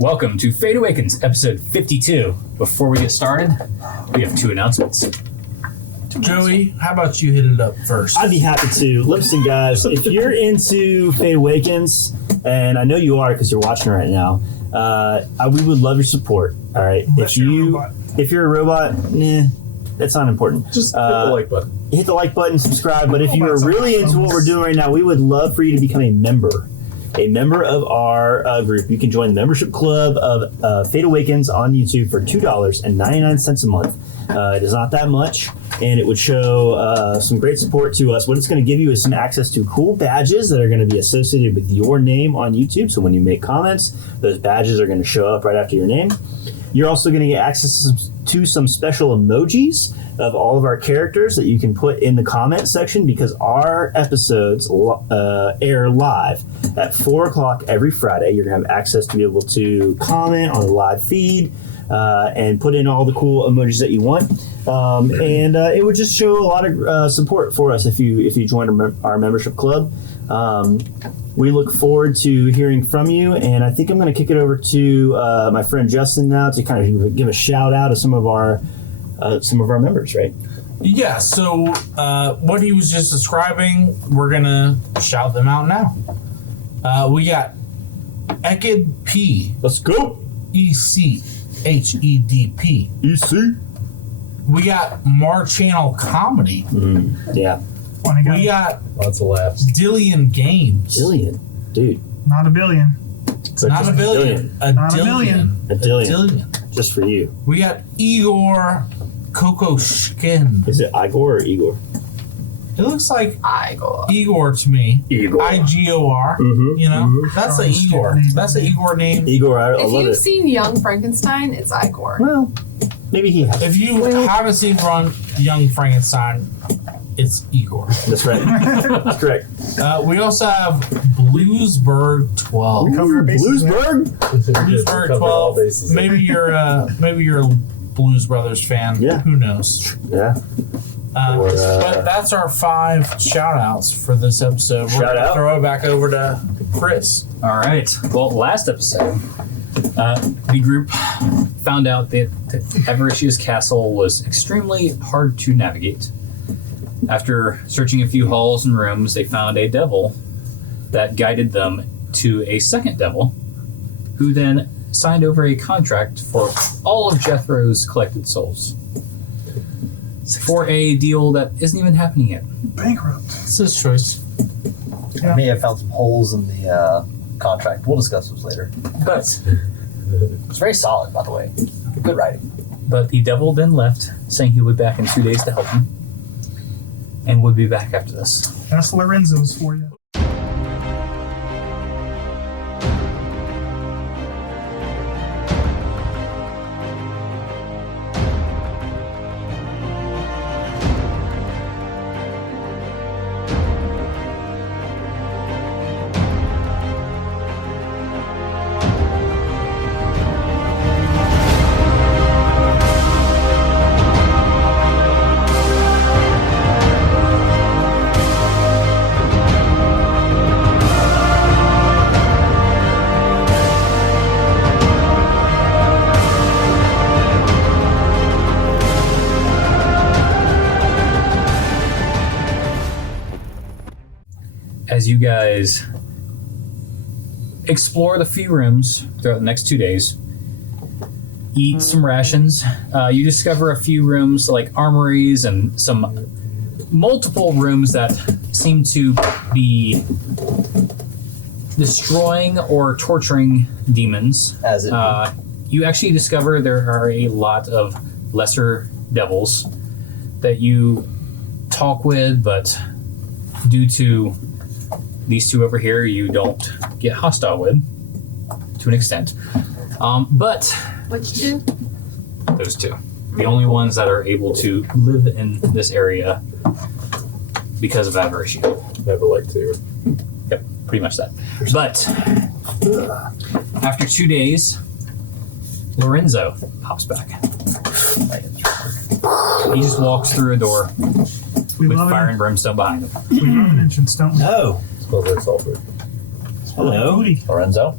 Welcome to Fate Awakens, episode 52. Before we get started, we have two announcements. Joey, how about you hit it up first? I'd be happy to. Listen, guys, if you're into Fate Awakens, and I know you are because you're watching right now, we would love your support. All right, if you're a robot, that's not important. Just hit the like button. Hit the like button, subscribe. But if you are really into what we're doing right now, we would love for you to become a member of our group. You can join the membership club of Fate Awakens on YouTube for $2.99 a month. It is not that much, and it would show some great support to us. What it's going to give you is some access to cool badges that are going to be associated with your name on YouTube. So when you make comments, those badges are going to show up right after your name. You're also going to get access to some special emojis of all of our characters that you can put in the comment section, because our episodes air live at 4 o'clock every Friday. You're going to have access to be able to comment on the live feed and put in all the cool emojis that you want. And it would just show a lot of support for us if you join our membership club. We look forward to hearing from you, and I think I'm going to kick it over to my friend Justin now to kind of give a shout out to some of our members, right? Yeah, so what he was just describing, we're going to shout them out now. We got Ekid P. Let's go! ECHEDP. EC. We got Mar Channel Comedy. Yeah. We got Lots of laughs. Dillion Games. Dillion. Dude. Not a billion. Not a billion. A Not a dillion. A dillion. Just for you. We got Igor Kokoshkin. Is it Igor or Igor? It looks like Igor to me. Igor. IGOR. Mm-hmm. You know, that's a Igor. That's an Igor name. Igor, I love it. If you've seen Young Frankenstein, it's Igor. Well, maybe he has. If you haven't seen Young Frankenstein, it's Igor. That's right. That's correct. We also have Bluesburg 12. We covered our bases there. Bluesburg 12. Maybe you're a Blues Brothers fan. Yeah. Who knows? Yeah. But that's our 5 shout outs for this episode. We're going to throw it back over to Chris. All right. Well, last episode, the group found out that Avaritia's castle was extremely hard to navigate. After searching a few halls and rooms, they found a devil that guided them to a second devil, who then signed over a contract for all of Jethro's collected souls for a deal that isn't even happening yet. Bankrupt. It's his choice. Yeah. I may have found some holes in the contract. We'll discuss those later. But It's very solid, by the way. Good writing. the devil then left, saying he would be back in 2 days to help him, and would be back after this. That's Lorenzo's for you. As you guys explore the few rooms throughout the next 2 days, eat some rations, you discover a few rooms like armories and some multiple rooms that seem to be destroying or torturing demons. As it You actually discover there are a lot of lesser devils that you talk with, but due to these two over here, you don't get hostile with, to an extent. But Which two? those two, the only ones that are able to live in this area because of Avaritia. Never liked to. Yep, pretty much that. But after 2 days, Lorenzo pops back. He just walks through a door We with love fire an, and brimstone behind him. we love an entrance, don't we? Oh, Smells like sulfur. hello. Booty. Lorenzo?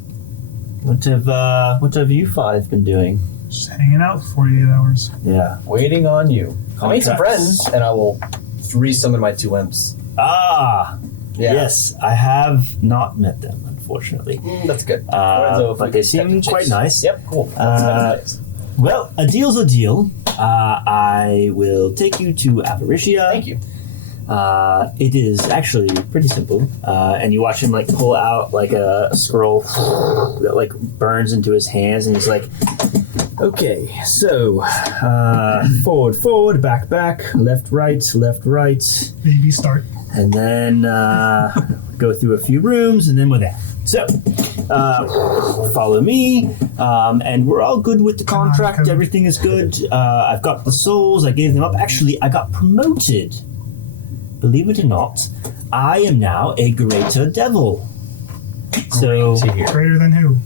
What have you five been doing? Just hanging out for 48 hours. Yeah. Waiting on you. I made some Contracts. friends, and I will resummon my 2 imps. Ah. Yeah. Yes, I have not met them, unfortunately. That's good. Lorenzo, if But we they could seem detect the quite chicks. nice. Yep, cool. That's Well, a deal's a deal. I will take you to Avaritia. Thank you. It is actually pretty simple. And you watch him like pull out like a scroll that like burns into his hands, and he's like, "Okay, so forward, back, left, right, Baby start. and then go through a few rooms, and then we're there. So, follow me, and we're all good with the Come on, contract. come on. Everything is good. I've got the souls. I gave them up. Actually, I got promoted. Believe it or not, I am now a greater devil. So, Greater than who?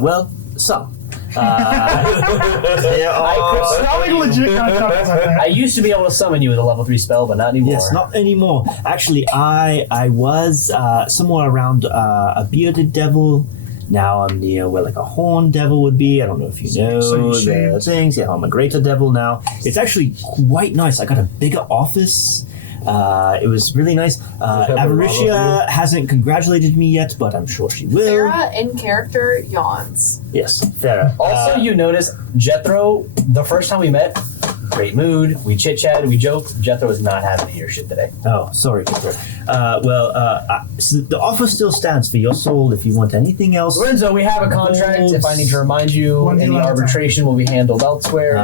well, some. There are. Sounding legit kind of comments like that. I used to be able to summon you with a level 3 spell, but not anymore. Yes, not anymore. Actually, I was somewhere around a bearded devil. Now I'm near where like a horn devil would be. I don't know if you know So you the shaved? things. Yeah, I'm a greater devil now. It's actually quite nice. I got a bigger office. It was really nice. have a Avaritia lava hasn't congratulated me yet, but I'm sure she will. Farah in character yawns. Yes, Farah. Also, you notice Jethro, the first time we met, great mood. We chit-chatted, we joked. Jethro was not having to hear shit today. Oh, sorry, Peter. So the offer still stands for your soul if you want anything else. Lorenzo, we have a contract. If I need to remind you, One deal any at a time. arbitration will be handled elsewhere.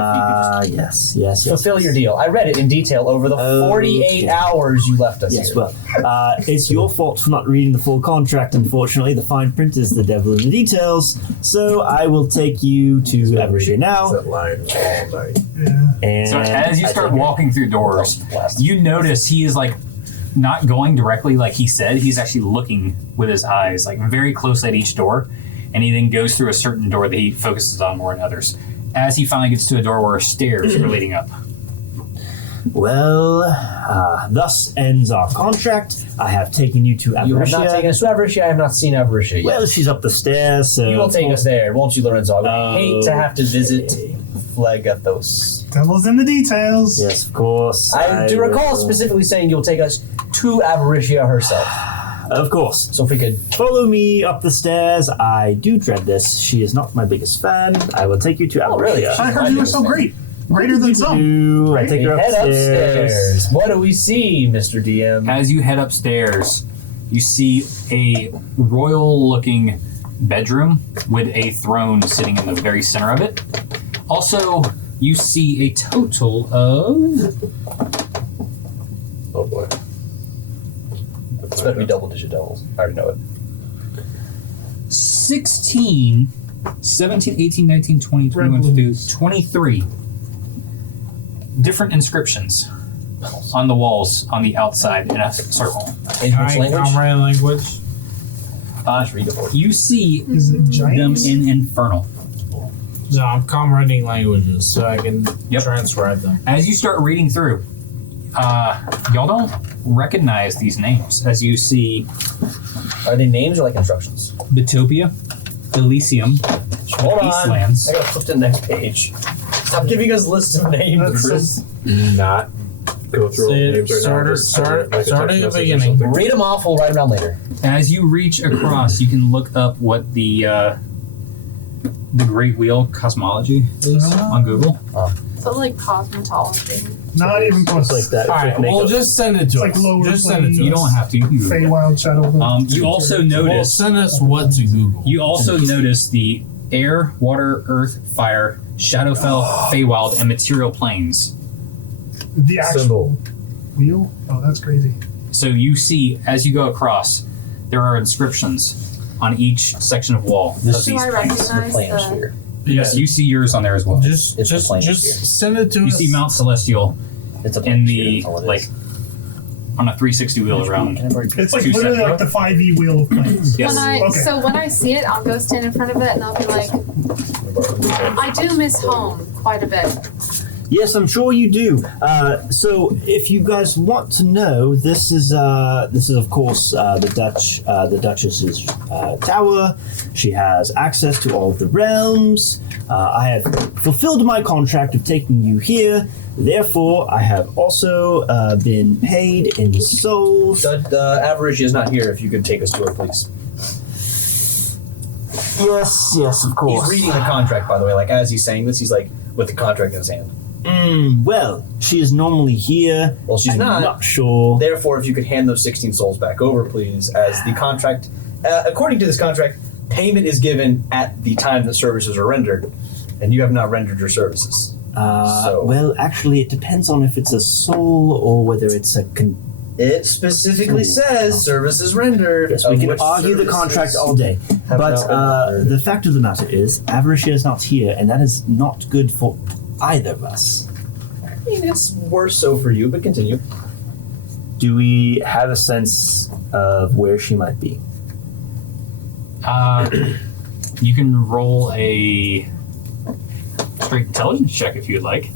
If you could Yes. just fulfill your deal. I read it in detail over the 48 Okay. hours you left us Yes, here. well, it's your fault for not reading the full contract, unfortunately. The fine print is the devil in the details. So I will take you to Avaritia now. That line all night. Yeah. And So as you I start take it. walking through doors, Blast. you notice he is like not going directly like he said. He's actually looking with his eyes, like very close at each door, and he then goes through a certain door that he focuses on more than others. As he finally gets to a door where stairs are leading up. Well, thus ends our contract. I have taken you to Avaritia. You have not taken us to Avaritia. I have not seen Avaritia yet. Well, she's up the stairs, so You will take us there, won't you, Lorenzo? I would hate to have to visit Okay. Phlegathos. Devil's in the details. Yes, of course. I do recall will. specifically saying you'll take us to Avaritia herself. Of course. So if we could, Follow me up the stairs. I do dread this. She is not my biggest fan. I will take you to Avaritia. Oh, really? I heard you were so great. Greater than some. I take we her head upstairs. upstairs. What do we see, Mr. DM? As you head upstairs, you see a royal-looking bedroom with a throne sitting in the very center of it. Also, you see a total of Oh boy. It's better be double-digit devils. I already know it. 16, 17, 18, 19, 20, 21, 22, 23 different inscriptions on the walls on the outside in a circle. In which language? Comrade language. Just read it for you. You see Is it them giants? in Infernal. No, I'm comrading languages so I can Yep. transcribe them. As you start reading through, y'all don't recognize these names. As you see Are they names or like instructions? Bitopia, Elysium, Hold on. Eastlands. I gotta flip to the next page. Stop giving us lists of names. That's Chris. Not go through all the See, names right start now. at- Just start- like a start text at the message or beginning. something. Read them off. We'll write them down later. As you reach across, you can look up what the Great Wheel cosmology is on Google. Something like cosmetology. Not even close. Like that. All right, Makeup. well, just send it to It's like us. lower Just send it to plane. You us. don't have to. You can Google it. Feywild Shadow. You also Well, notice. send us what to Google. You also notice the air, water, earth, fire, Shadowfell, Feywild, and material planes. The actual Symbol. wheel? Oh, that's crazy. So you see, as you go across, there are inscriptions on each section of wall of This these Do I planes. It's the recognize plane the... sphere. Yes, you see yours on there as well. Just It's the plane sphere. send it to You us. see Mount Celestial It's a in plane the, sphere, that's all it like, is. on a 360 wheel around. It's like Two literally separate. like the 5e wheel of planes. Yes. So when I see it, I'll go stand in front of it and I'll be like, I do miss home quite a bit. Yes, I'm sure you do. So, if you guys want to know, this is of course the Duchess's tower. She has access to all of the realms. I have fulfilled my contract of taking you here. Therefore, I have also been paid in souls. The Avaritia is not here. If you could take us to her, please. Yes, of course. He's reading the contract, by the way. Like as he's saying this, he's like with the contract in his hand. Well, she is normally here. Well, she's I'm not. not sure. Therefore, if you could hand those 16 souls back over, please, as the contract, according to this contract, payment is given at the time that services are rendered, and you have not rendered your services. Well, actually, it depends on if it's a soul or whether it's a. It specifically says services rendered. Yes, we of can which argue the contract all day, have but not been rendered. the fact of the matter is, Avaritia is not here, and that is not good for either of us. I mean, it's worse so for you, but continue. Do we have a sense of where she might be? You can roll a straight intelligence check if you'd like.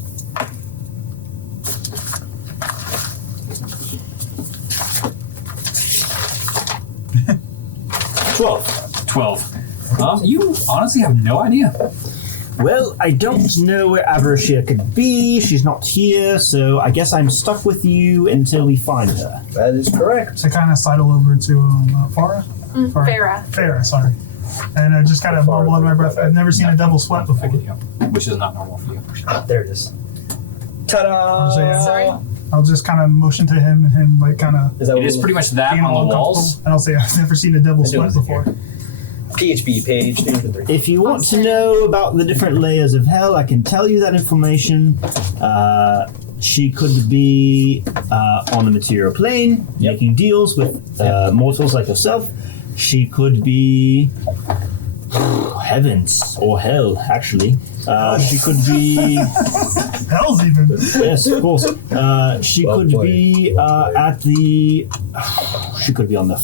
$12. 12. You honestly have no idea. Well, I don't know where Avaritia could be. She's not here, so I guess I'm stuck with you until we find her. That is correct. So kind of sidle over to Farah. Farah. Farah, sorry. And I just kind of bubble under my breath. I've never seen a devil sweat before. Which is not normal for you. There it is. Ta-da! So, yeah. Sorry. I'll just kind of motion to him and him like kind of Is that It is pretty much that being on all the walls. uncomfortable. And I'll say I've never seen a devil I do sweat it before. PHP page 303. If you want to know about the different layers of hell, I can tell you that information. She could be on the material plane, Yep. making deals with mortals like yourself. She could be heavens or hell, actually. She could be Hell's even. yes, of course. She Well could played. be at the. She could be on the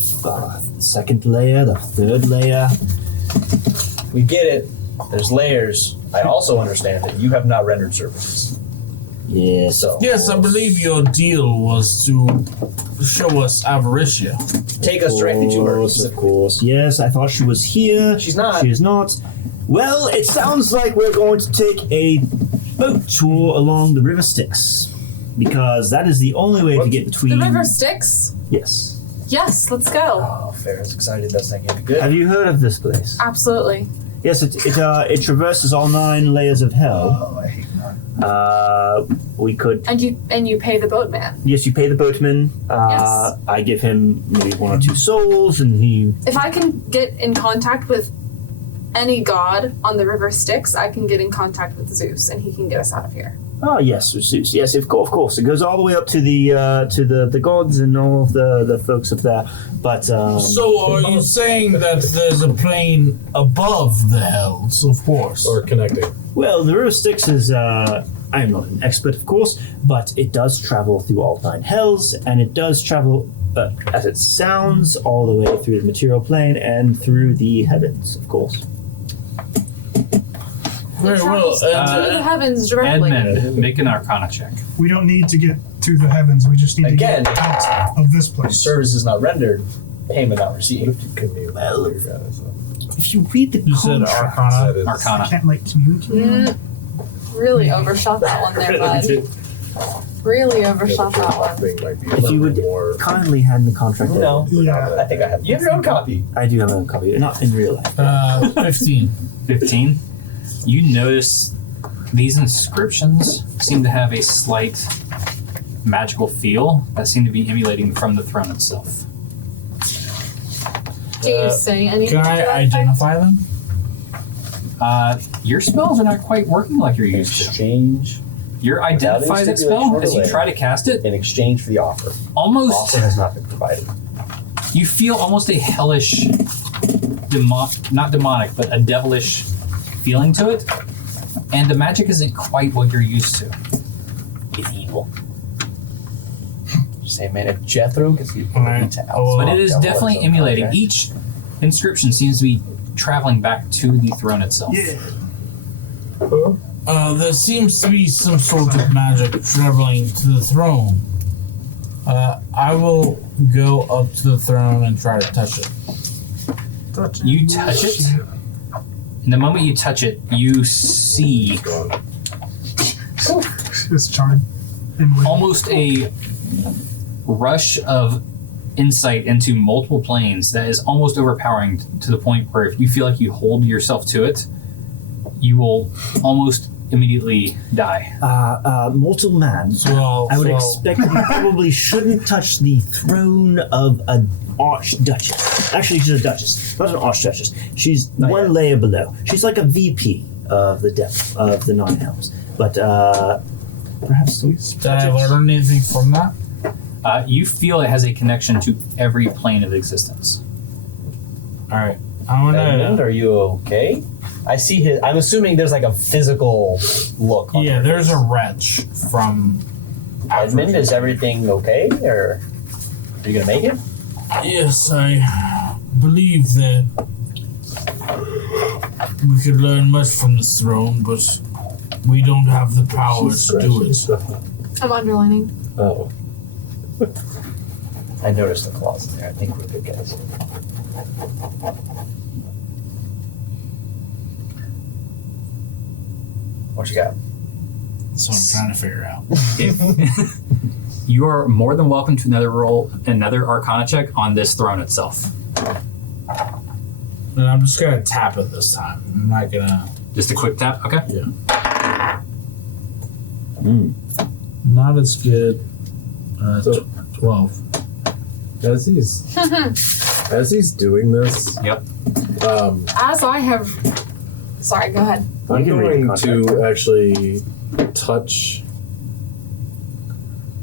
second layer, the third layer. We get it. There's layers. I also understand that you have not rendered services. Yes. So Yes, I believe your deal was to show us Avaritia. take us directly to her. Of course. Yes, I thought she was here. She's not. She is not. Well, it sounds like we're going to take a boat tour along the River Styx. Because that is the only way to get The between. river Styx? Yes. Yes, let's go. Oh, Farrah's excited. That's not gonna be good. Have you heard of this place? Absolutely. Yes, it traverses all 9 layers of hell. Oh, I hate that. We could. And you pay the boatman. Yes, you pay the boatman. Yes. I give him maybe 1 or 2 souls, and he. If I can get in contact with any god on the river Styx, I can get in contact with Zeus and he can get us out of here. Oh yes, Zeus. Yes, of course. It goes all the way up to the gods and all of the folks up there. But So are you saying that there's a plane above the hells, of course? Or connecting. well, the River Styx is. I am not an expert, of course, but it does travel through all 9 hells, and it does travel, as it sounds, all the way through the material plane and through the heavens, of course. Very well. To the heavens directly. Edmund, make an Arcana check. We don't need to get to the heavens. We just need Again. to get out of this place. Services not rendered, payment not What received. if you commute? Well, with your guys? If you read the You said contract, Arcana. That is- I Arcana. can't like communicate. Really overshot that one there, bud. Really overshot that one. Thing might be if you would more. kindly hand the contract over. No, Yeah. I think I have. You have your own copy. I do have my own copy, not in real life. 15. 15. You notice these inscriptions seem to have a slight magical feel that seem to be emulating from the throne itself. Do you say anything? Can I to that identify them? Your spells are not quite working like you're used to. Exchange Your identify that spell, as you try to cast it, in exchange for the offer. almost Offer has not been provided. you feel almost a hellish, not demonic, but a devilish feeling to it, and the magic isn't quite what you're used to. It's evil. Say, man, if Jethro gets the Alright. ability to Oh, But it is devil definitely as a emulating. contract. Each inscription seems to be traveling back to the throne itself. Yeah. There seems to be some sort of magic traveling to the throne. I will go up to the throne and try to touch it. You touch it. And the moment you touch it, you see It's charmed. almost a rush of insight into multiple planes that is almost overpowering to the point where if you feel like you hold yourself to it, you will almost immediately die. Mortal man, I would expect you probably shouldn't touch the throne of an archduchess. Actually, she's a duchess, not an archduchess. She's one layer below. She's like a VP of the depth of the Nine Helms. But perhaps Did I learn anything from that? You feel it has a connection to every plane of existence. Alright. I'm Edmund, gonna. are you okay? I see his. I'm assuming there's like a physical look. On Yeah, your there's face. a wretch from. Edmund, is everything okay, or are you gonna make it? Yes, I believe that we could learn much from this throne, but we don't have the power to do it. I'm underlining. Oh. I noticed the claws in there. I think we're good guys. What you got? That's what I'm trying to figure out. You are more than welcome to another Arcana check on this throne itself. And I'm just gonna tap it this time. I'm not gonna. Just a quick tap, okay? Not as good. So- 12. As he's doing this, Yep. As I have. Sorry, go ahead. I'm You can read the going to contract. actually touch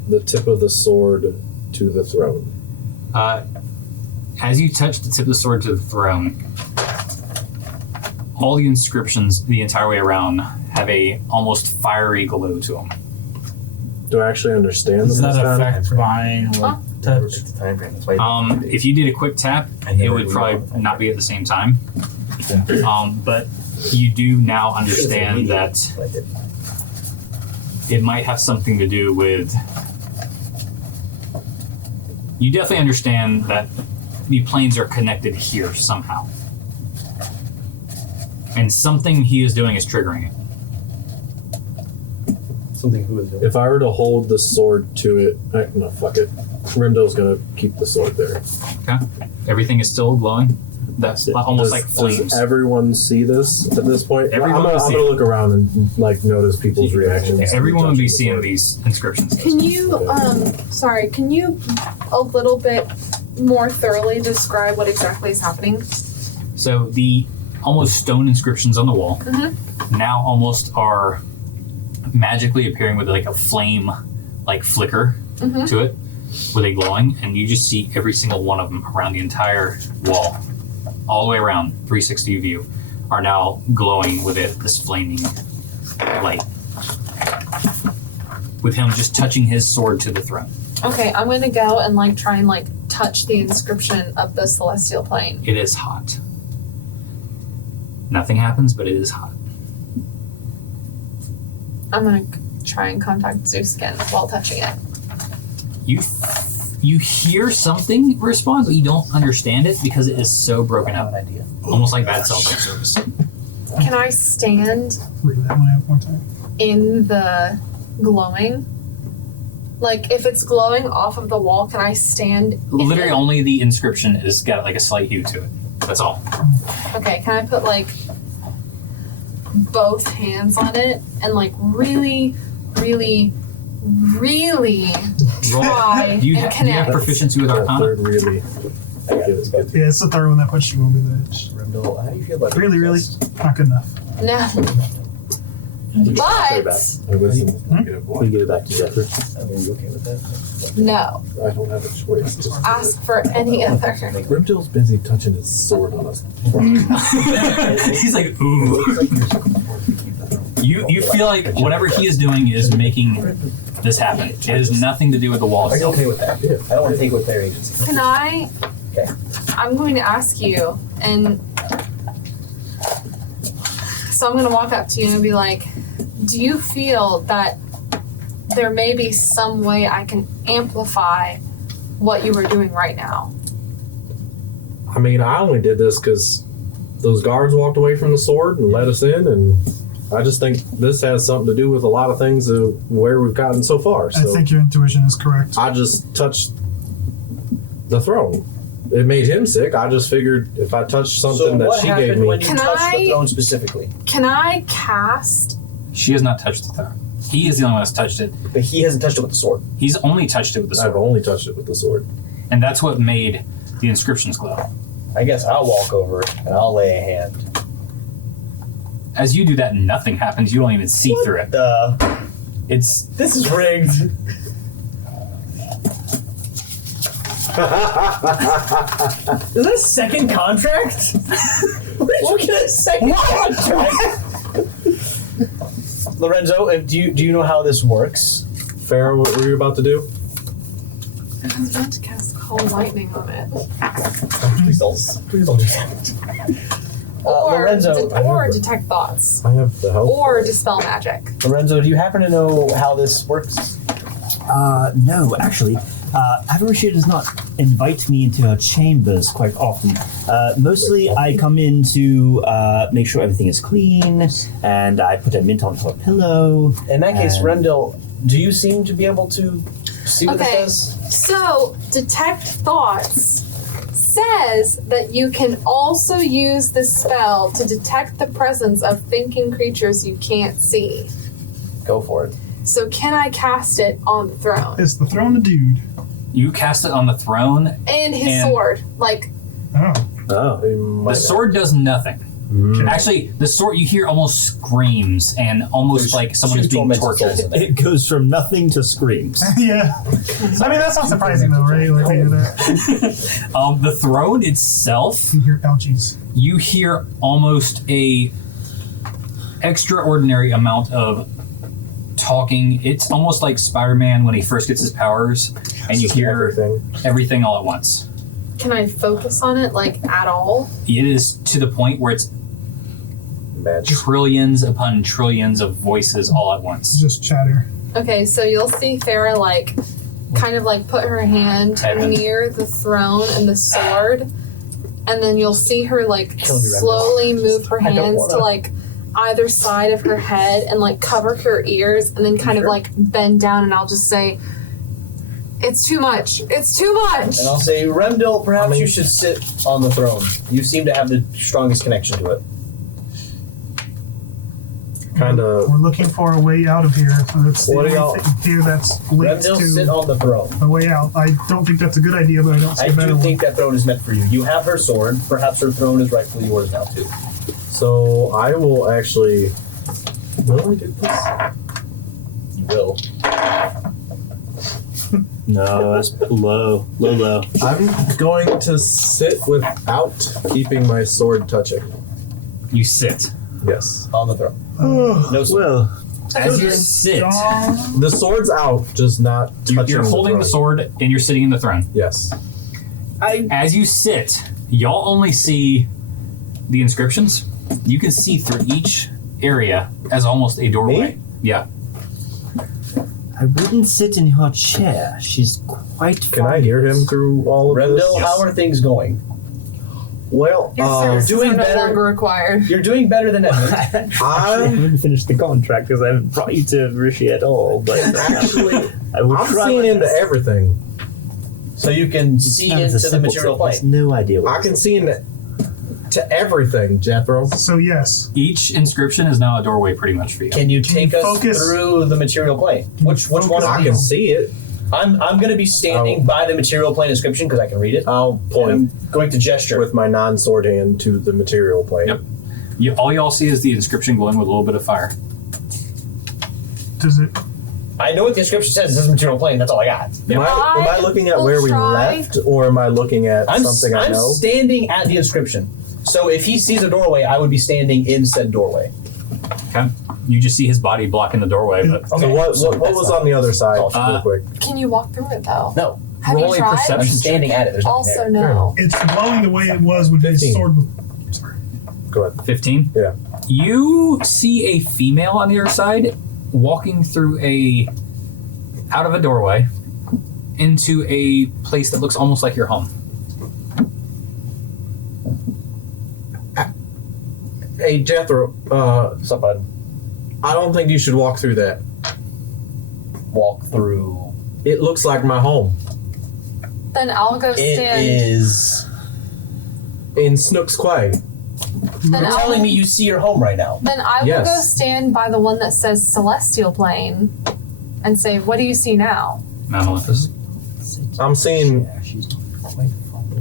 the tip of the sword to the throne. As you touch the tip of the sword to the throne, all the inscriptions the entire way around have a almost fiery glow to them. Do I actually understand Does them that this time? affect my touch? It's the time frame. That's why. If you did a quick tap, it would probably not be at the same time. But you do now understand that it might have something to do with. You definitely understand that the planes are connected here somehow. And something he is doing is triggering it. Something who is doing. If I were to hold the sword to it, no, fuck it. Rimdale's gonna keep the sword there. Okay? Everything is still glowing. That's almost like flames. Does everyone see this at this point? Everyone I'm will gonna see it. look around and like notice people's reactions. Everyone will be Touching the seeing sword. these inscriptions. Can you, can you a little bit more thoroughly describe what exactly is happening? So the almost stone inscriptions on the wall now almost are magically appearing with like a flame like flicker to it with a glowing, and you just see every single one of them around the entire wall, all the way around 360 view, are now glowing with this flaming light, with him just touching his sword to the throne. Okay, I'm gonna go and like try and like touch the inscription of the celestial plane. It is hot. Nothing happens, but it is hot. I'm gonna try and contact Zeus again while touching it. You hear something respond, but you don't understand it because it is so broken up. idea. Almost like bad cell phone service. Can I stand Read that one out more time. in the glowing? Like, if it's glowing off of the wall, can I stand in Literally it? only the inscription has got like a slight hue to it. That's all. Okay, can I put like both hands on it and like really, really, really try Do you, and do you have connect? proficiency with That Arcana? third really. I got this. Yeah, it's the third one that puts you over the edge. Rindle, how do you feel about Really, really? this? Not good enough. No. But I wasn't negative We one. get it back to Zephyr. I mean, are you okay with that? no. I don't have a choice. Just Ask for any other. Rimdale's busy touching his sword on us. He's like, ooh. You feel like whatever he is doing is making this happen. It has nothing to do with the walls. Are you okay with that? I don't want to take with their agency. Can I? Okay. I'm going to ask you, and so I'm going to walk up to you and be like, do you feel that there may be some way I can amplify what you are doing right now? I mean, I only did this because those guards walked away from the sword and let us in, and I just think this has something to do with a lot of things of where we've gotten so far. So I think your intuition is correct. I just touched the throne. It made him sick. I just figured if I touched something that she gave me. When you Can touched I- the throne specifically? Can I cast? She has not touched the throne. He is the only one that's touched it. But he hasn't touched it with the sword. He's only touched it with the sword. I've only touched it with the sword. And that's what made the inscriptions glow. I guess I'll walk over and I'll lay a hand. As you do that, nothing happens. You don't even see through it. It's This is rigged. Is that a second contract? Where did you get a second contract? Lorenzo, do you know how this works? Farrah, what were you about to do? I was about to cast Call Lightning on it. Please don't do that. Or, Lorenzo, or detect thoughts. I have the help. Or dispel magic. Lorenzo, do you happen to know how this works? No, actually. Avaritia does not invite me into her chambers quite often. Mostly I come in to make sure everything is clean, and I put a mint on her pillow. In that case, and- Remdil, do you seem to be able to see what Okay. this does? So, detect thoughts says that you can also use this spell to detect the presence of thinking creatures you can't see. Go for it. So, can I cast it on the throne? Is the throne a dude? you cast it on the throne. And his And- sword. Like, Oh. Oh. The sword does nothing. Mm. Actually, the sword you hear almost screams and almost There's like someone is two being tormented tortured. souls in there. It goes from nothing to screams. Yeah. I mean, that's not surprising though, right? Like, they do that. The throne itself, You hear ouchies. you hear almost a extraordinary amount of talking. It's almost like Spider-Man when he first gets his powers, and you hear everything all at once. can I focus on it, like, at all? It is to the point where it's Magic. trillions upon trillions of voices all at It's once. just chatter. Okay, so you'll see Farah, like, kind of, like, put her hand Heaven. near the throne and the sword, and then you'll see her, like, Kill me, Randall. slowly move her I don't hands wanna. to, like, either side of her head and, like, cover her ears, and then kind of, Sure. like, bend down, and I'll just say, it's too much. It's too much. And I'll say, Remdil, perhaps you should sit on the throne. You seem to have the strongest connection to it. Kind of. We're looking for a way out of here. That's the What do only y'all- thing here that's linked Remdil, sit to on the throne. a way out. I don't think that's a good idea, but I don't see I a better do one. think that throne is meant for you. You have her sword. Perhaps her throne is rightfully yours now, too. So I will actually. Will I do this? You will. No, that's low. Low. I'm going to sit without keeping my sword touching. You sit. Yes. On the throne. No sword. Well, As you sit, The sword's out, just not touching. you're holding the throne. sword and you're sitting in the throne. Yes. As you sit, y'all only see the inscriptions. You can see through each area as almost a doorway. Me? Yeah. I wouldn't sit in her chair. She's quite. Can I hear him through all of this? Remdil, how are things going? Well, Your services doing are no better. longer required. You're doing better than ever. I I'm haven't finished the contract because I haven't brought you to Avaritia at all. But actually. I will I'm try. seeing my into best. everything. So you can see That is a into the simple material trick. There's plane. no idea. What I can see into to everything, Jethro. So yes, Each inscription is now a doorway pretty much for you. Can you Can take you us focus? through the material plane? Can you Which one focus? of I these? can see it. I'm going to be standing by the material plane inscription because I can read it. I'll And point I'm going to gesture. with my non-sword hand to the material plane. Yep. All y'all see is the inscription glowing with a little bit of fire. does it? I know what the inscription says. It says material plane. That's all I got. Am I looking at where we left, or am I looking at something I I'm know? standing at the inscription. So if he sees a doorway, I would be standing in said doorway. Okay. You just see his body blocking the doorway, but Okay, So what so what that's was not- on the other side, Uh, real quick? Can you walk through it, though? No. Have roll you a tried? I'm perception standing at it. There's nothing Also, there. no. It's glowing the way it was with his 15. sword. Sorry. Go ahead. 15? Yeah. You see a female on the other side walking through out of a doorway into a place that looks almost like your home. Hey, Jethro, What's up, bud? I don't think you should walk through that. Walk through. It looks like my home. Then I'll go It stand. is. In Snook's Quay. Then You're telling me you see your home right now. Then I will Yes. go stand by the one that says Celestial Plane and say, "What do you see now?" Mount Olympus. I'm seeing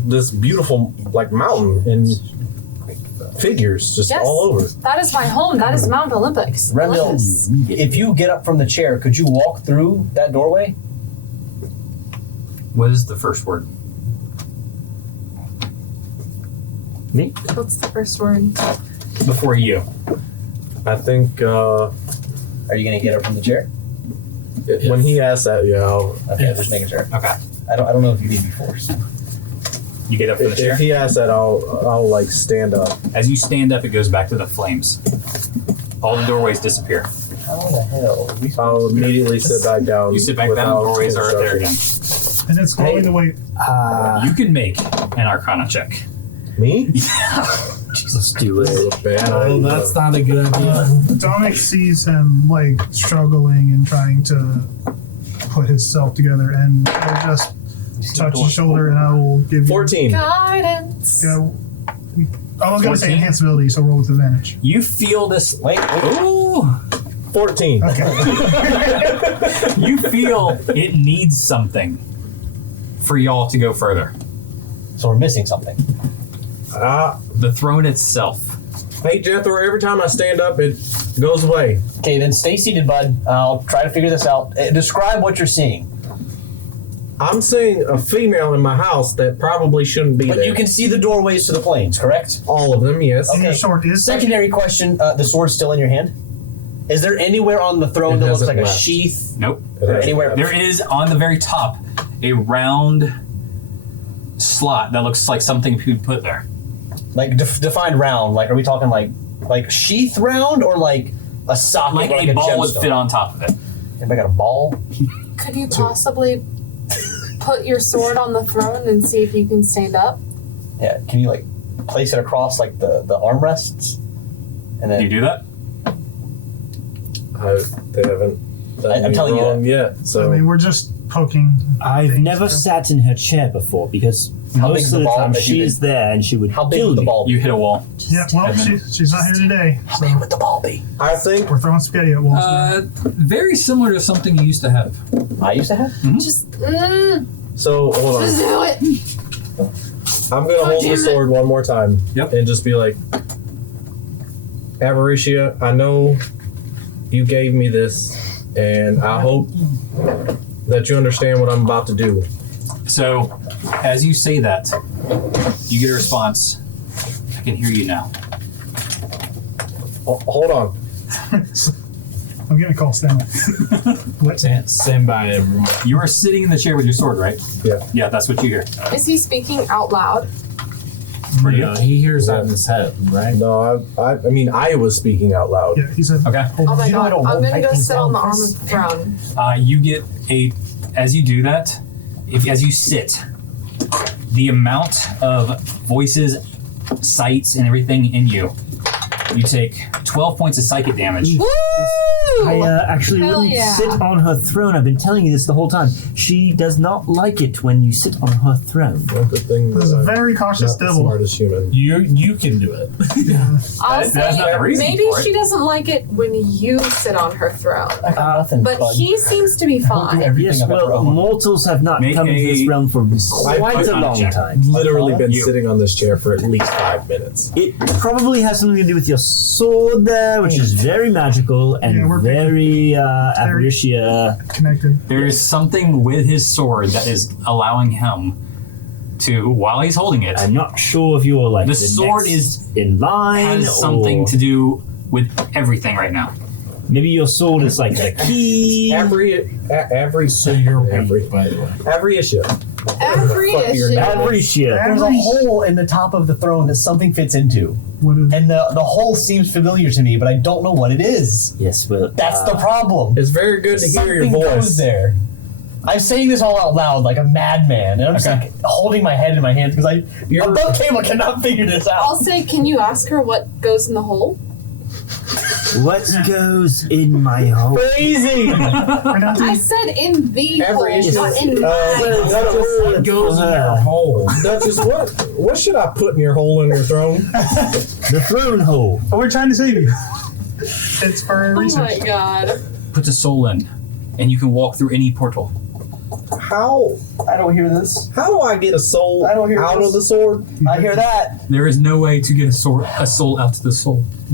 this beautiful, like, mountain and figures just Yes. all over. That is my home. That is Mount Olympus. Rendell, Olympus. if you get up from the chair, could you walk through that doorway? What is the first word? Me? What's the first word? Before you. I think Are you gonna get up from the chair? when he asked that, yeah, Okay, just making sure. Okay. I don't know if you need to be forced. You get up from the chair. if he asks that, I'll like stand up. As you stand up, it goes back to the flames. All the doorways disappear. How the hell? Are we I'll immediately sit back down. You sit back down, without doorways are there again. instructions. And it's going the way. You can make an Arcana check. Me? Let's do it. Bad Oh, idea. that's not a good idea. Dominic sees him like struggling and trying to put himself together, and I'll just touch his shoulder, and I will give you. 14. Guidance. Go. I was going to say 14? enhance ability, so roll with advantage. You feel this. Wait. Ooh! 14. Okay. You feel it needs something for y'all to go further. So we're missing something. The throne itself. Hey, Jethro, every time I stand up, it goes away. Okay, then stay seated, bud. I'll try to figure this out. Describe what you're seeing. I'm seeing a female in my house that probably shouldn't be But there. you can see the doorways to the planes, correct? All of them, yes. And your Okay. sword is Secondary question: the sword's still in your hand? Is there anywhere on the throne It that looks hasn't like a left. sheath? Nope. It hasn't Anywhere- left. There is on the very top a round slot that looks like something you'd put there. Like defined round? Like, are we talking like sheath round or like a socket? Like or a ball would gemstone? fit on top of it. Anybody got a ball? Could you possibly put your sword on the throne and see if you can stand up? Yeah. Can you like place it across like the armrests? And then Do you do that? They haven't done I'm me telling you wrong yet, so I mean, we're just poking. I've things. never sat in her chair before because How most big's of the the ball time that you she's there and she would how big kill would the me. ball be? You hit a wall. Yeah, well, she's not here today, How so big would the ball be? I think we're throwing spaghetti at walls. Very similar to something you used to have. I used to have. Just, so. Hold just on. do it. I'm gonna hold the damn it. sword one more time. Yep. And just be like, Avaritia, I know you gave me this, and I hope that you understand what I'm about to do. So, as you say that, you get a response. I can hear you now. Hold on. I'm getting a call, Stanley. Stand by, everyone. You are sitting in the chair with your sword, right? Yeah. Yeah, that's what you hear. Is he speaking out loud? For you. No, he hears that in his head, right? No, I mean, I was speaking out loud. Yeah, he said. Okay. Hold Oh on. my You know I god, don't I'm roll gonna go things sit on the down, arm of the throne. You get as you do that, as you sit, the amount of voices, sights, and everything in you, you take 12 points of psychic damage. Woo! I actually Hell wouldn't yeah. sit on her throne. I've been telling you this the whole time. She does not like it when you sit on her throne. Well, good thing This is that a I'm very cautious not the devil. smartest human. You can do it. I'll That- that's say not the reason maybe for it. she doesn't like it when you sit on her throne. I got nothing. But bud. he seems to be I will do fine. everything Yes, I've ever well, owned. mortals have not Make come into a- this realm for quite a Arcana long check. time. Literally been You. sitting on this chair for at least 5 minutes. It probably has something to do with your sword there, which is very magical and Yeah, we're very Avaritia. Connected. There is something with his sword that is allowing him to, while he's holding it, I'm not sure if you're like The the sword next is- in line has something or to do with everything right now. maybe your sword is like the key. Every So you're Every- weak, by the way. Avaritia, Avaritia. Avaritia. There's a hole in the top of the throne that something fits into. What is And the hole seems familiar to me, but I don't know what it is. Yes, well, That's the problem. It's very good to hear your Something goes voice. there. I'm saying this all out loud like a madman, and I'm just like holding my head in my hands because a book table cannot figure this out. I'll say, can you ask her what goes in the hole? what goes in my hole? Crazy. I said in the Avaritia. hole, not in my Duchess, What goes in your hole? Duchess, what should I put in your hole in your throne? The throne hole. Oh, we're trying to save you. It's for Oh research. my god. Put a soul in, and you can walk through any portal. How I don't hear this. do I get a soul I don't hear out this. of the sword? I hear that. There is no way to get a soul out to the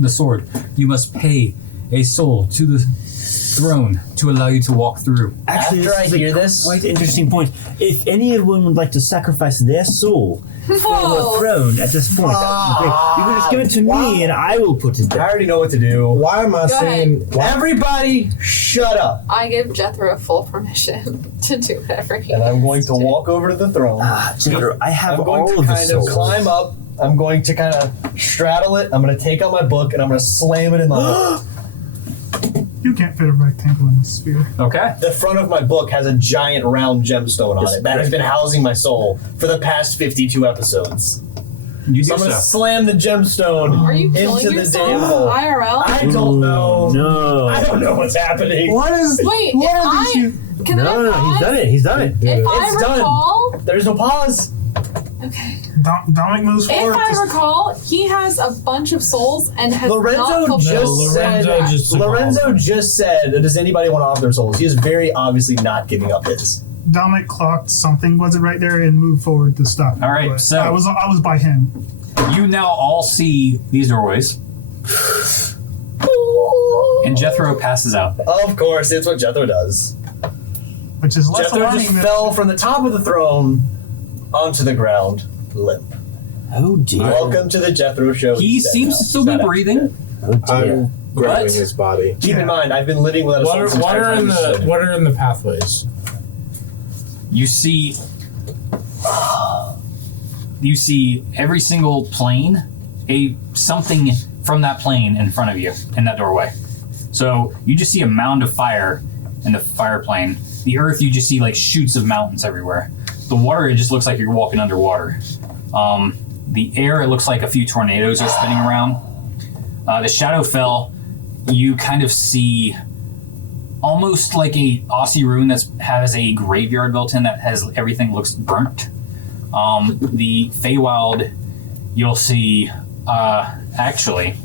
sword. You must pay a soul to the throne to allow you to walk through. Actually, After I this is hear a this- quite interesting point. If anyone would like to sacrifice their soul for the Whoa. throne at this point, that would be great. You can just give it to me, and I will put it I there. already know what to do. Why am I Go saying? Why, Everybody, shut up. I give Jethro full permission to do whatever he And I'm going wants to walk over to the throne. Jethro, I have I'm going all to of the kind of souls. climb up. I'm going to kind of straddle it. I'm going to take out my book and I'm going to slam it in the You can't fit a rectangle in a sphere. Okay. The front of my book has a giant round gemstone on Yes, it that has been housing my soul for the past 52 episodes. You So do I'm going to so. slam the gemstone Are you killing into the yourself? damn hole. IRL? I don't know. No. I don't know what's happening. What is? Wait, What if are these? Can No, I no, pause? he's done it. He's done it. If I It's done. recall, There's no pause. okay. Dominic moves If forward. I recall, he has a bunch of souls and has not Lorenzo fulfilled just said. Lorenzo just took Lorenzo just said. Does anybody want to offer their souls? He is very obviously not giving up his. Dominic clocked something, was it right there, and moved forward to stop. All right, But so- I was by him. You now all see these doorways, and Jethro passes out. Of course, it's what Jethro does. Which is less Jethro just alarming than fell from the top of the throne onto the ground, limp. Oh dear. Welcome to the Jethro show. He He's dead seems now. to still be He's not breathing. dead. Oh dear. I'm grabbing But- his body. Keep Yeah. in mind, I've been living without a soul since What are in I was the what are in the pathways? You see every single plane, something from that plane in front of you in that doorway. So you just see a mound of fire in the fire plane. The earth, you just see like shoots of mountains everywhere. The water, it just looks like you're walking underwater. The air, it looks like a few tornadoes are spinning around. The Shadowfell, you kind of see almost like a Aussie rune that has a graveyard built in that has everything looks burnt. The Feywild, you'll see, actually,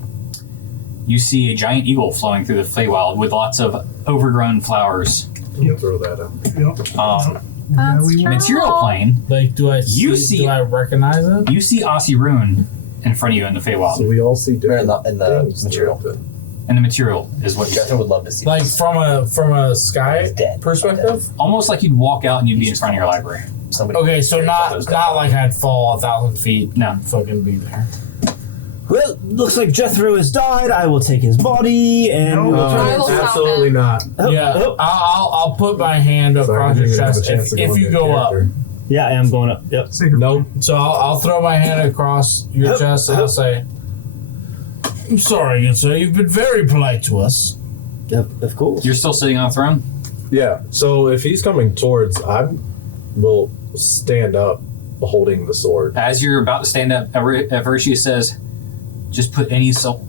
you see a giant eagle flowing through the Feywild with lots of overgrown flowers. Yep. Throw that out. Yep. Um, Yeah, we went. Material plane, Like, do I You see? see- Do I recognize it? you see Aussie rune in front of you in the So Feywild. we all see Where in different the- in the things material? throughout And the material is what you Jethro would love to see. Like this. from a sky He's dead. perspective? almost like you'd walk out and you'd be in front of your library. Somebody Okay, so not like I'd fall 1,000 feet. No. And fucking be there. Well, looks like Jethro has died. I will take his body and No. we will I will turn stop absolutely him. not. Oh, Yeah, oh. I'll put my hand So I across didn't your even have a chest chance to if you into go up. character. Yeah, I am going up. Yep. Sacred. Nope. So I'll throw my hand across your Hup, chest and I'll hup. say, "I'm sorry, good sir. You've been very polite to us." Yep, of course. You're still sitting on a throne? Yeah. So if he's coming towards, I will stand up, holding the sword. As you're about to stand up, Avaritia says, just put any soul.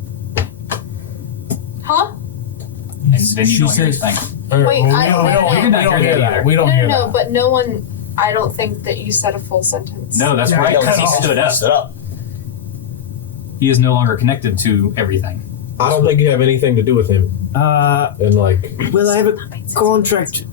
Huh? And then you She don't hear says- anything. Wait, we I- don't, wait, we don't, wait. we don't hear that. We don't No, hear no, that. but no one. I don't think that you said a full sentence. No, that's Yeah, right, I because he cut off. stood up. Stood up. He is no longer connected to everything. I don't think you have anything to do with him. And like, Well, I have a contract.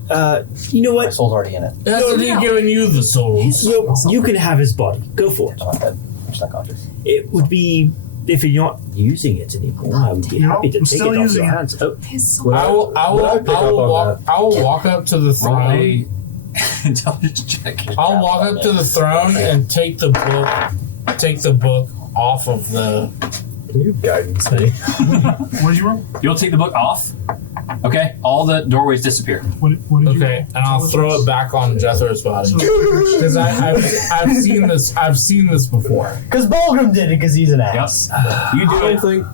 You know My what? soul's already in it. That's what he's giving you the souls. You can have his body. Go for it. I'm not dead. I'm just not conscious. It would be if you're not using it anymore. I would be No, happy to I'm take still it off using your it. hands. Oh, His soul. Would I will. I will. would I pick I will up on walk. I will walk up to the Roll throne. a intelligence check. I'll walk up to the throne and take the book. Take the book off of the. can you guidance me? What did you roll? You'll take the book off? Okay, all the doorways disappear. What did you Okay, and I'll throw it back on Jethro's body because I've seen this. I've seen this before. Because Bulgrim did it because he's an ass. You I do don't it. think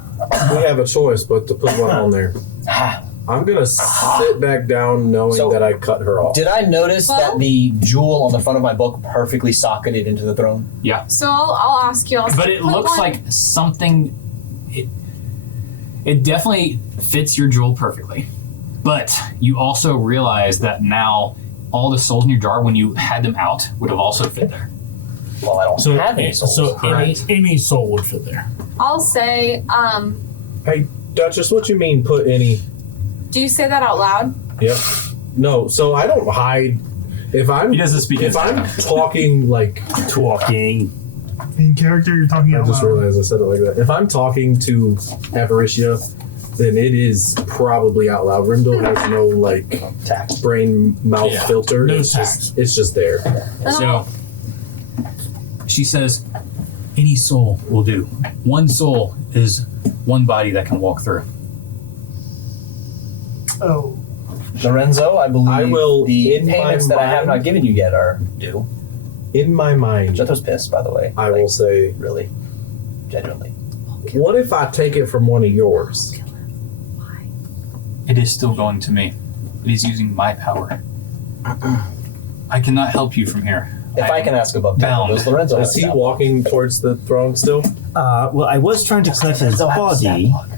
we have a choice but to put one on there. I'm gonna sit back down knowing So- that I cut her off. Did I notice Well- that the jewel on the front of my book perfectly socketed into the throne? So I'll ask you. But it looks like something. It definitely fits your jewel perfectly. But you also realize that now all the souls in your jar, when you had them out, would have also fit there. Well, I don't So have any souls. any soul would fit there. I'll say, Hey, Duchess, what you mean put any? do you say that out loud? Yep. No, so I don't hide. If I'm He doesn't speak. if I'm talking like Talking. in character? You're talking I out just loud. realized I said it like that. If I'm talking to Avaritia, then it is probably out loud. Rindle has no like Tact. brain mouth Yeah, filter. no It's just there. So she says, any soul will do. One soul is one body that can walk through. Oh, Lorenzo, I believe I will, the in my payments that I have mind- not given you yet are due. In my mind, Jethro's pissed, by the way. I will say, Really. Genuinely. what if I take it from one of yours? It is still going to me. It is using my power. I cannot help you from here. If I can ask above bound. does Lorenzo have Is he a walking towards the throne still? Well, I was trying to collect his Lorenzo have a stat body. block?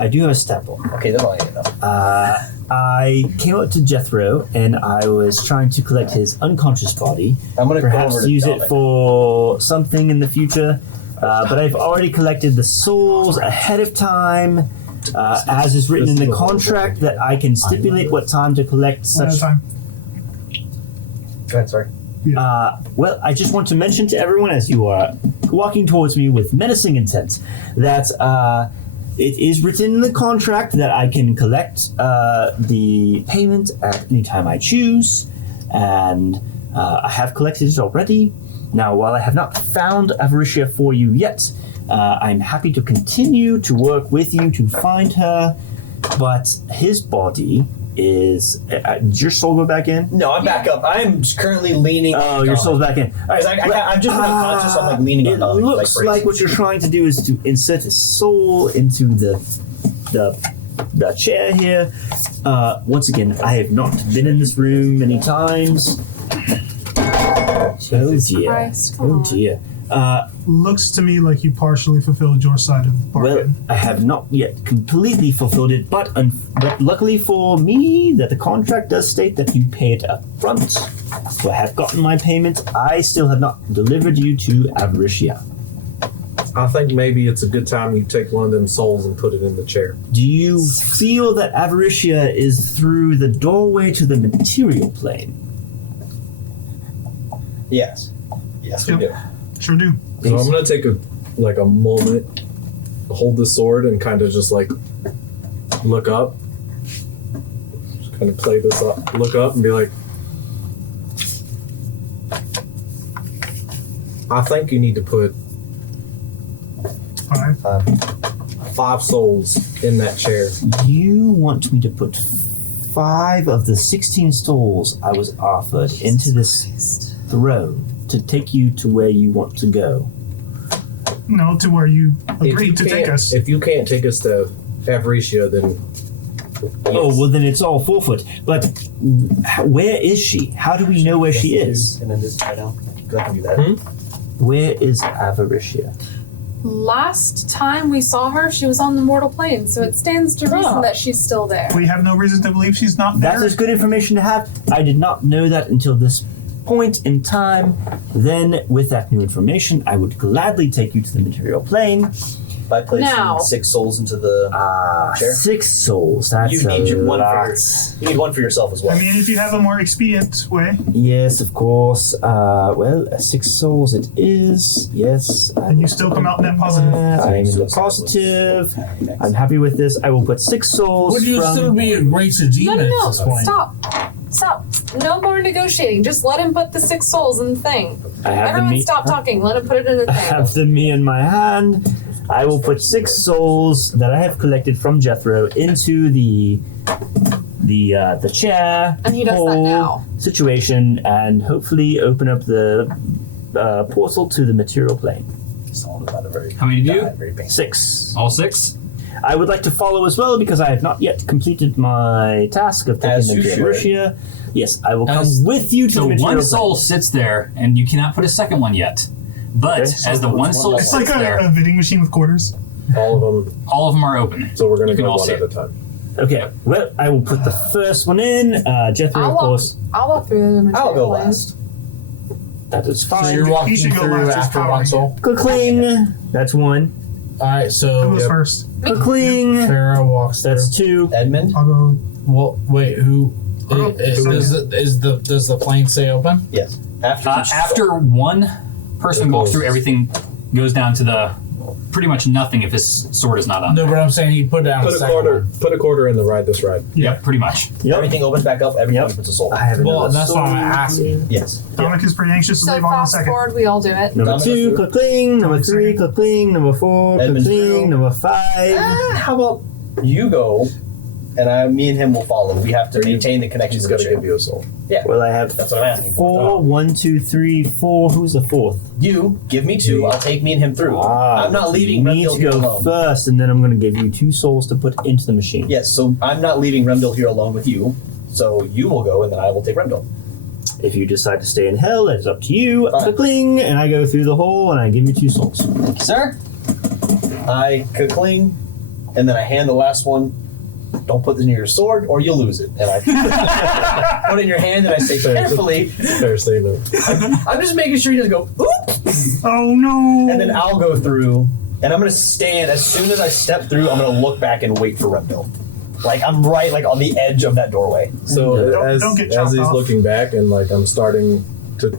I do have a stat block. Okay, that's all I need to know. I came up to Jethro and I was trying to collect his unconscious body. I'm going to go Perhaps over to use it Dominic. for something in the future. But I've already collected the souls ahead of time. As is written in the contract, that I can stipulate what time to collect one at such. a time. Go ahead, sorry. Well, I just want to mention to everyone as you are walking towards me with menacing intent that it is written in the contract that I can collect the payment at any time I choose, and I have collected it already. Now, while I have not found Avaritia for you yet, I'm happy to continue to work with you to find her, but his body is... did your soul go back in? No, I'm back up. I'm currently leaning. Oh, your soul's back in. All right. I've just been unconscious. I'm like leaning It on Dominic. looks like what you're trying to do is to insert his soul into the chair here. Once again, I have not been in this room many times. Oh dear. Christ, come Oh on. dear. Looks to me like you partially fulfilled your side of the Well, bargain. I have not yet completely fulfilled it, but luckily for me, that the contract does state that you pay it up front. So I have gotten my payment. I still have not delivered you to Avaritia. I think maybe it's a good time you take one of them souls and put it in the chair. Do you feel that Avaritia is through the doorway to the material plane? Yes. Yes, we Yep. do. Sure do. So I'm gonna take a moment, hold the sword, and kind of just like look up, just kind of play this up, look up, and be like, I think you need to put 5 souls in that chair. You want me to put 5 of the 16 souls I was offered into this throne to take you to where you want to go. No, to where you If you agreed to take can't- us. If you can't take us to Avaritia, then Oh, well then it's all forfeit. But where is she? How do we know where she is? And then this right now. Because I can do that. Where is Avaritia? Last time we saw her, she was on the mortal plane, so it stands to reason that she's still there. We have no reason to believe she's not there. That is good information to have. I did not know that until this point in time. Then, with that new information, I would gladly take you to the material plane. By placing Now. 6 souls into the chair. 6 souls. That's You need a one lot. You need one for yourself as well. I mean, if you have a more expedient way, Yes, of course. Well, 6 souls it is. Yes. and you still come out net positive. I am in the positive. I'm happy with this. I will put 6 souls Would you from... still be a great No, achievement no, at this point? Stop. No more negotiating. Just let him put the 6 souls in the thing. I have Everyone them stop talking. Let him put it in the I thing. have the me in my hand. I will put 6 souls that I have collected from Jethro into the chair And he does that hole now. situation, and hopefully open up the portal to the material plane. Someone about a very How many do you? very painful. 6. All 6? I would like to follow as well because I have not yet completed my task of taking As them you to should. Avaritia. Yes, I will come As- with you to So the material one soul sits there, and you cannot put a second one yet. But Okay. as the one soul It's like sits a there, vending machine with quarters. All of them. all of them are open. So we're gonna You can go all one see at it. a time. plane. Okay, well, I will put the first one in. Jethro, I'll of walk, course. I'll walk through the material I'll go plane. last. That is So fine. you're walking should go through last, just after powering one it. soul. Cling. That's 1. All right, Who so goes first? Cling. Farrah walks through. That's 2. Edmund? I'll go. Well, wait, who? Oh, Does the plane say open? Yes. After each After one person It walks through, goes- everything goes down to the pretty much nothing if his sword is not on. No, but I'm saying he put down Put a a second quarter. one. Put a quarter in the ride. This ride. Yep, pretty much. Yep. everything opens back up, every time Yep. he puts a soul. I have Well, another that's what I'm soul. asking. Yes. Dominic is pretty anxious to So leave on a fast second. forward, we all do it. Number Dominic 2, through. cling. Number Dominic 3, second. cling. Number 4, Edmund cling. through. Number 5. How about you go, and me and him will follow. We have to maintain the connection He's to the got to ship. give you a soul. Well, I have That's what I'm asking for. 4. 1, 2, 3, 4. Who's the 4th? You give me 2. I'll take me and him through. I'm not leaving You need Remdil to here go alone. first, and then I'm going to give you 2 souls to put into the machine. Yes, so I'm not leaving Remdil here alone with you. So you will go, and then I will take Remdil. If you decide to stay in hell, that's up to you. Fine. Cling, and I go through the hole, and I give you 2 souls. Thank you, sir. I cling, and then I hand the last one. Don't put this near your sword, or you'll lose it. And I put it in your hand, and I say carefully. Fair statement. I'm just making sure he doesn't go, oop! Oh no! And then I'll go through, and I'm gonna stand. As soon as I step through, I'm gonna look back and wait for Remdil. Like I'm right, like on the edge of that doorway. So Don't get as chopped he's off. looking back and like I'm starting to,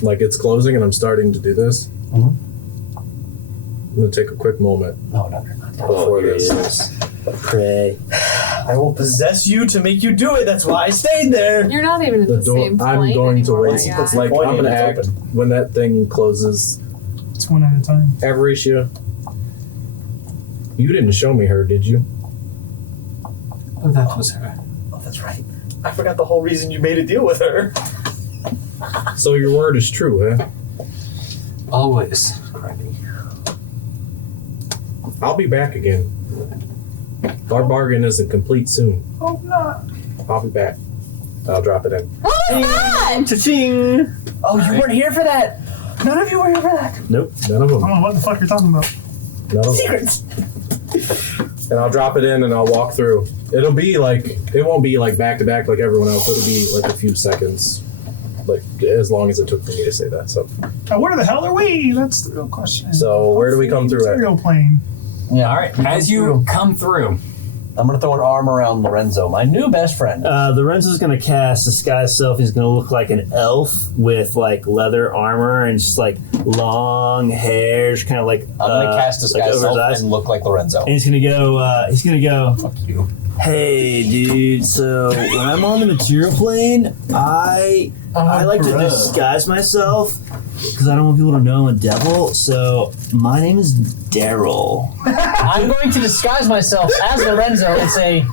like it's closing and I'm starting to do this. Mhm. I'm gonna take a quick moment No, no, no. before here this. it is. Pray. I will possess you to make you do it. That's why I stayed there. You're not even in The the, door. same plane I'm going to anymore, wait. my guy. Like Point I'm gonna it's act open. when that thing closes. It's one at a time. Avaritia, you didn't show me her, did you? That was her. Oh, that's right. I forgot the whole reason you made a deal with her. So your word is true, huh? Always. I'll be back again. Our bargain isn't complete soon. Oh no! I'll be back. I'll drop it in. What was that? Cha-ching! Oh, you weren't here for that. None of you were here for that. Nope. None of I them. don't know what the fuck you're talking about. None of them. Secrets. And I'll drop it in and I'll walk through. It'll be like, it won't be like back to back like everyone else. It'll be like a few seconds. Like as long as it took for me to say that. So Where the hell are we? That's the real question. So, where do we come through at? Material plane. Yeah. All right. As you come through, I'm gonna throw an arm around Lorenzo, my new best friend. Lorenzo's gonna cast disguise self. He's gonna look like an elf with like leather armor and just like long hair, just kind of like. I'm gonna cast like disguise over his self eyes. and look like Lorenzo. And he's gonna go. Fuck you. Hey, dude. So when I'm on the material plane, I like to disguise myself because I don't want people to know I'm a devil. So my name is Daryl. I'm going to disguise myself as Lorenzo and say,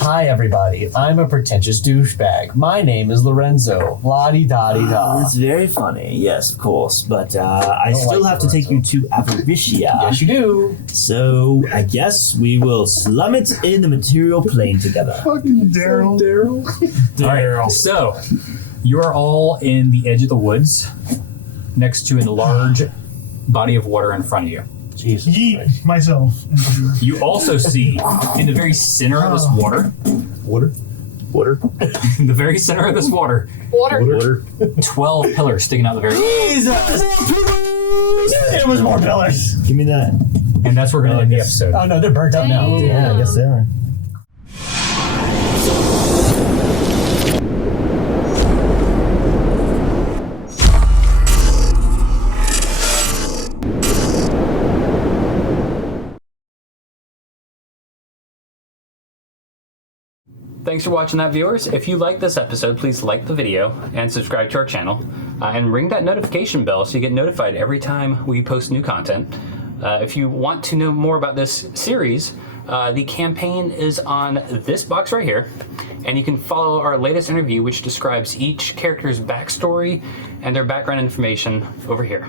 "Hi, everybody. I'm a pretentious douchebag. My name is Lorenzo. La-di-da-di-da." That's very funny. Yes, of course. But I don't still like have to take you to Avaritia. Yes, you do. So I guess we will slum it in the material plane together. Fucking Daryl. all right. So you are all in the edge of the woods, next to a large body of water in front of you. Jesus. Yeet myself. into- You also see in the very center of this water, Water? Water. in the very center of this water, Water. 12 pillars sticking out the very, Jesus! It was more pillars. Give me that. and that's where we're gonna end the episode. Oh no, they're burnt up now. Damn. Yeah, I guess they are. Thanks for watching that, viewers. If you like this episode, please like the video and subscribe to our channel, and ring that notification bell so you get notified every time we post new content. If you want to know more about this series, the campaign is on this box right here, and you can follow our latest interview, which describes each character's backstory and their background information over here.